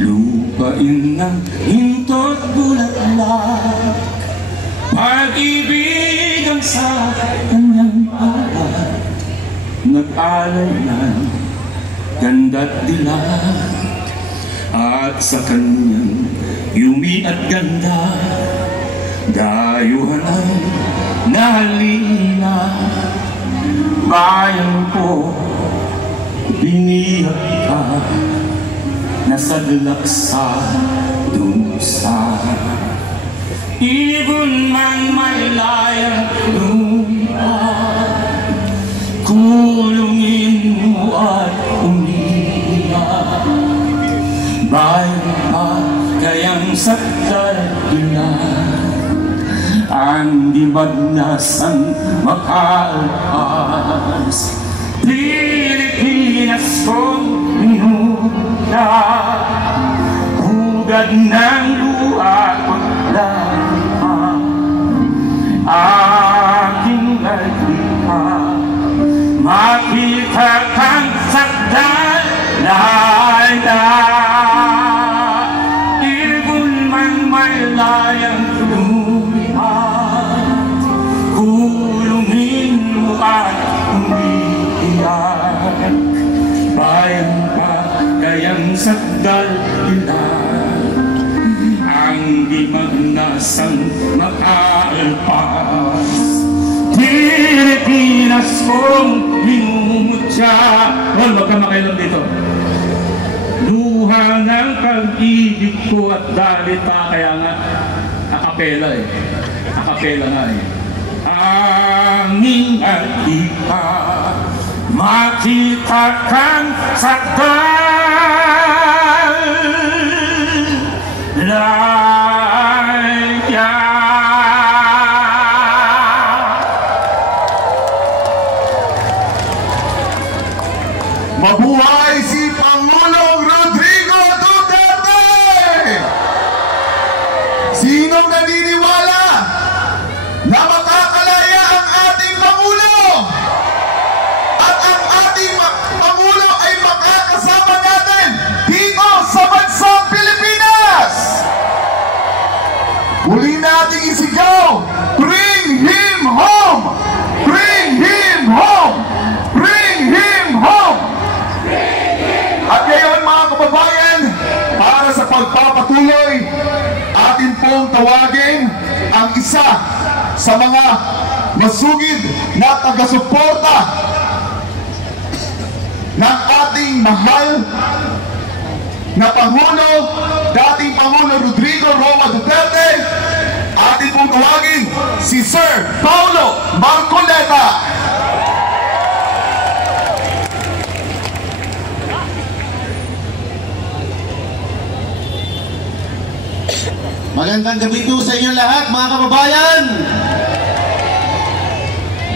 Lupain ng hinto't bulaklak, pag-ibig ang sa kanyang palat, nag-alay ng ganda't dilag. At sa kanyang yumi at ganda, dayuhan ay nahalina. Bayan ko, binihag ka, nasadlak sa dusa. Ibon man may layang lupa, kulungin mo at umiiyak. Bayan pa kayang sakdal ina, ang dimagnasan makaalpas. Pilipinas kong minuta, hugad ng luha ko't lamang, aking alika, makita kang sakdal laida. Ibon man may layang lumipat, kulungin mo at umiiyak. Bayan pa kayang sakdal ilan, ang di magnasang makaalpas. Pilipinas kong minumutya. Wal, wag ka makailang dito. Luha ng pag-ibig ko at dalita. Kaya nga, akapela eh. Akapela nga eh. Aming alika, makita kang sakdal laya. Mabuhay si Pangulong Rodrigo Duterte! Sinong naniniwala na makakalaya ang ating Pangulo at ang ating Pangulo ay makakasama natin dito sa bansang Pilipinas? Muli nating isigaw, bring him home! Bring him home! Bring him home! At ngayon mga kababayan, para sa pagpapatuloy, atin pong tawagin ang isa sa mga masugid na taga-suporta ng ating mahal na Pangulo, dating Pangulo Rodrigo Roa Duterte. Atin pong tawagin si Sir Paulo Marcoleta. Magandang gabi po sa inyo lahat, mga kababayan!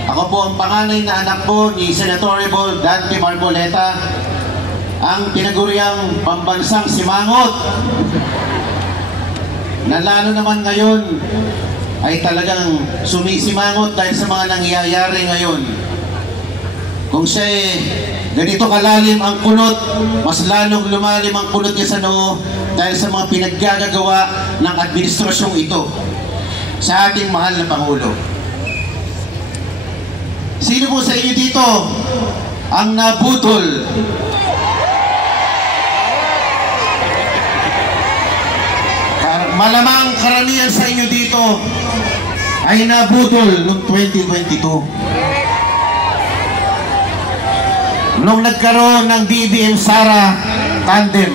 Ako po ang panganay na anak po ni Senatorable Dante Marcoleta, ang tinaguriang pambansang simangot, na lalo naman ngayon ay talagang sumisimangot dahil sa mga nangyayari ngayon. Kung siya ganito kalalim ang kunot, mas lalong lumalim ang kunot niya sa noo dahil sa mga pinaggagawa ng administrasyong ito sa ating mahal na Pangulo. Sino po sa inyo dito ang nabutol? Malamang karamihan sa inyo dito ay nabutol noong 2022. Nung nagkaroon ng BBM Sara Tandem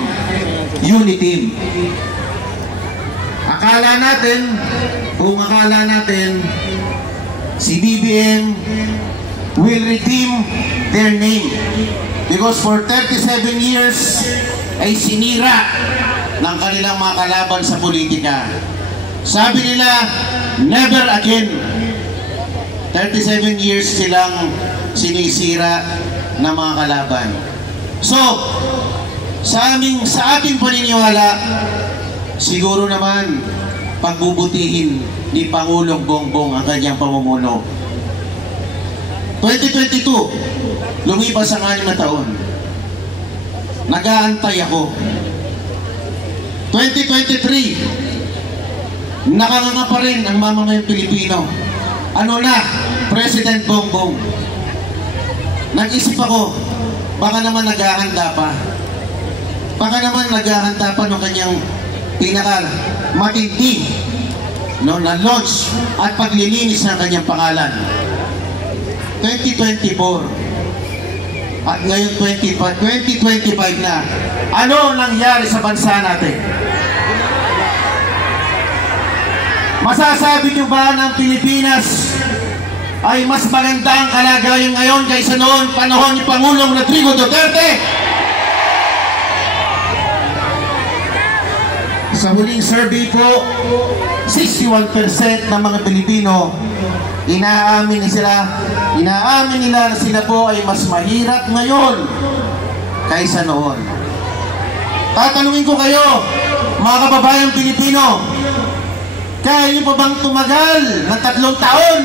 Unity Team. Akala natin si BBM will redeem their name because for 37 years ay sinira ng kanilang mga kalaban sa politika. Sabi nila, never again. 37 years silang sinisira ng mga kalaban. So, sa ating paniniwala, siguro naman pagbubutihin ni Pangulong Bongbong ang kanyang pamumuno. 2022, lumipas ang 6 na taon. Nag-aantay ako. 2023, nakanganga pa rin ang mamamayang Pilipino. Ano na, President Bongbong. Nag-isip ako, baka naman naghahanda pa. Baka naman naghahanda pa ng kanyang pinaka matindi na launch at paglilinis ng kanyang pangalan. 2024 at ngayon 2025 na. Ano nangyari sa bansa natin? Masasabi niyo ba ng Pilipinas ay mas maganda ang kalagayan ngayon kaysa noon panahon ni Pangulong Rodrigo Duterte? Sa huling survey po, 61% ng mga Pilipino inaamin nila na sila po ay mas mahirap ngayon kaysa noon. Tatanungin ko kayo, mga kababayang Pilipino, kaya niyo pa bang tumagal ng 3 taon?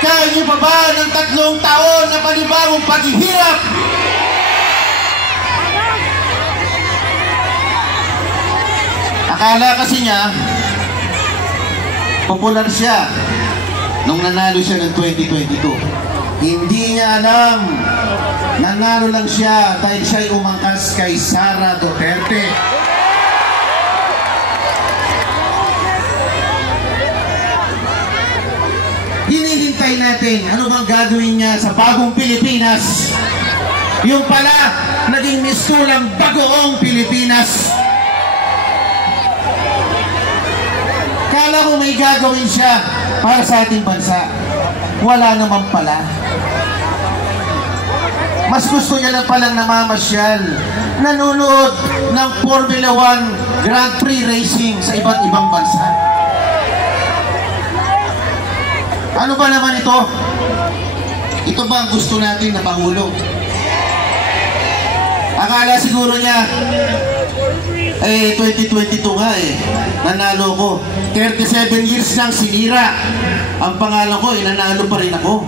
Kaya niyo pa ba ng 3 taon na panibagong paghihirap? Akala kasi niya, popular siya nung nanalo siya ng 2022. Hindi niya alam, nanalo lang siya dahil siya'y umangkas kay Sara Duterte. Hinihintay natin ano bang gagawin niya sa bagong Pilipinas. Yung pala, naging mistulang bagoong Pilipinas. Kala mo may gagawin siya para sa ating bansa. Wala naman pala. Mas gusto niya lang palang namamasyal, nanonood ng Formula 1 Grand Prix racing sa iba't ibang bansa. Ano ba naman ito? Ito ba ang gusto natin na Pangulo? Akala siguro niya, 2022 nga nanalo ko. 37 years nang sinira ang pangalan ko, nanalo pa rin ako.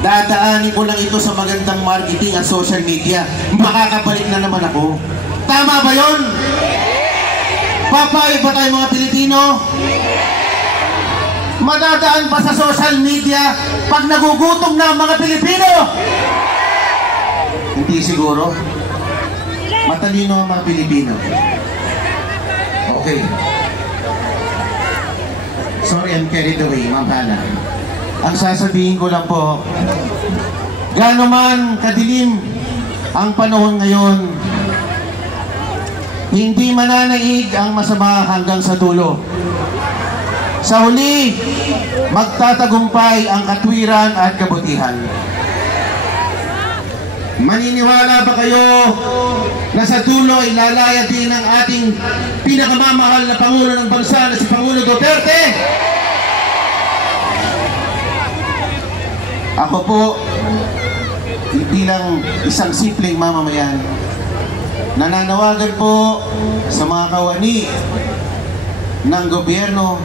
Dadaanin ko lang ito sa magandang marketing at social media. Makakabalik na naman ako. Tama ba yun? Papayag ba tayo mga Pilipino? Madadaan pa sa social media pag nagugutom na ang mga Pilipino? Hindi siguro. Matalino ang mga Pilipino. Okay. Sorry, I'm carried away, Ma'am Hana. Ang sasabihin ko lang po, gaano man kadilim ang panahon ngayon, hindi mananaig ang masama hanggang sa dulo. Sa huli, magtatagumpay ang katwiran at kabutihan. Maniniwala ba kayo na sa dulo ay lalaya din ang ating pinakamamahal na Pangulo ng bansa na si Pangulo Duterte? Ako po, bilang isang simpleng mamamayan, nananawagan po sa mga kawani ng gobyerno,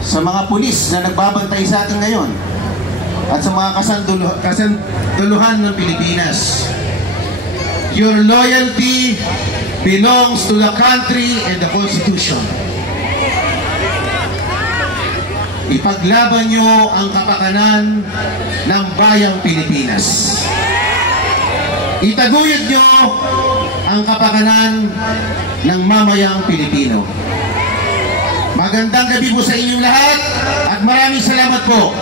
sa mga pulis na nagbabantay sa atin ngayon, at sa mga kasanduluhan ng Pilipinas. Your loyalty belongs to the country and the Constitution. Ipaglaban nyo ang kapakanan ng bayang Pilipinas. Itaguyod nyo ang kapakanan ng mamayang Pilipino. Magandang gabi po sa inyong lahat at maraming salamat po.